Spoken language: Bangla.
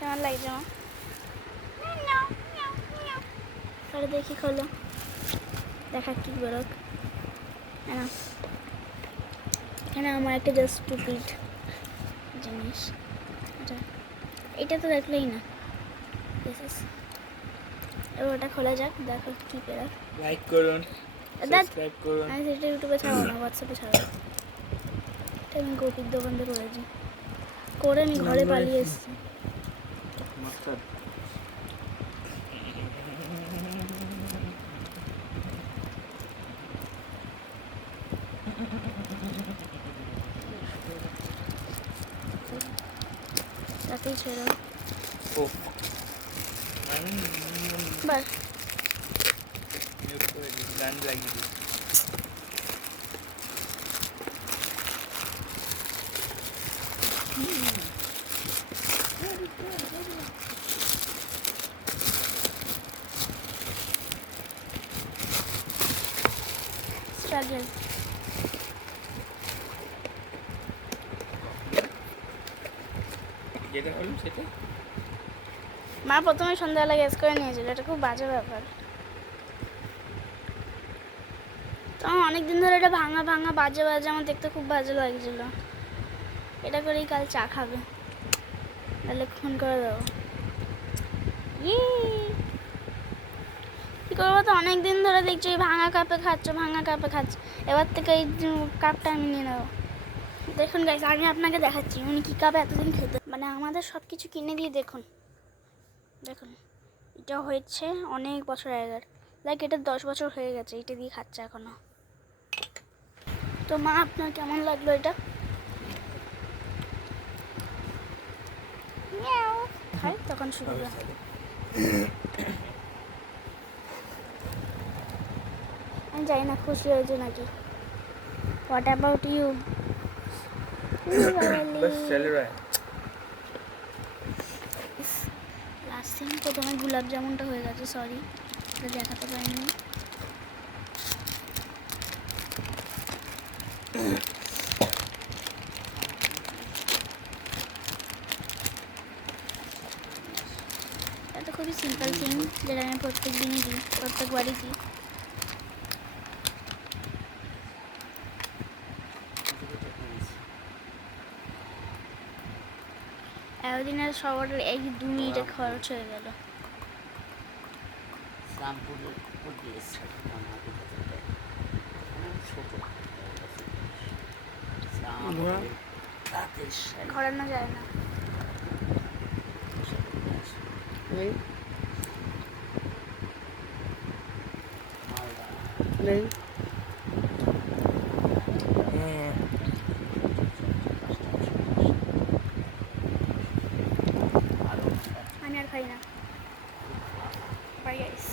কেমন লাগছে আমার? পরে দেখি খোলো, দেখা কি বেরোক। এখানে আমার একটা জাস্ট স্টুপিড জিনিস, এটা তো দেখলেই না। এবার ওটা খোলা যাক, দেখো কি বেরোক। লাইক করুন, সাবস্ক্রাইব করুন। আমি সেটা ইউটিউবে ছাড়বো না, হোয়াটসঅ্যাপে ছাড়বো। এটা আমি গোপীর দোকান থেকে করেছি, করে আমি ঘরে পালিয়ে এসেছি। তাতেই ছেড়ো বাস। গান লাগিয়ে দিই। স্ট্রাগল। যেটা বলুন সেটা। মা প্রথমে সন্ধ্যাবেলা গ্যাস করে নিয়েছিল, এটা খুব বাজে ব্যাপার। তো আমার অনেকদিন ধরে এটা ভাঙা ভাঙা বাজে বাজে, আমার দেখতে খুব বাজে লাগছিল। এটা করেই কাল চা খাবে, তাহলে ফোন করে দেবো। কী করবো, তো অনেকদিন ধরে দেখছি এই ভাঙা কাপে খাচ্ছ, ভাঙা কাপে খাচ্ছ। এবার থেকে এই কাপটা আমি নিয়ে নেবো। দেখুন গাইস, আমি আপনাকে দেখাচ্ছি উনি কী কাপে এতদিন খেতে, মানে আমাদের সব কিছু কিনে দিয়ে। দেখুন দেখুন, এটা হয়েছে অনেক বছর আগের, লাইক এটা 10 বছর হয়ে গেছে, এটা দিয়ে খাচ্ছে এখনো। তো মা, আপনার কেমন লাগলো এটা? হয় তখন শুরু হবে। আমি জানি না খুশি হয়েছে নাকি। What about you? बस चल रहा है। লাস্ট সিন প্রথমে গোলাপ জামুনটা হয়ে গেছে, সরি এটা দেখাতে পারিনি। এটা খুবই সিম্পল সিন, যেটা আমি প্রত্যেক দিনই দিই, প্রত্যেকবারই দিই। এতদিনের সবার এই 2 মিনিটে খরচ হয়ে গেল। ঘোরানো যায় না। नहीं আমি আর খাই না। Bye guys.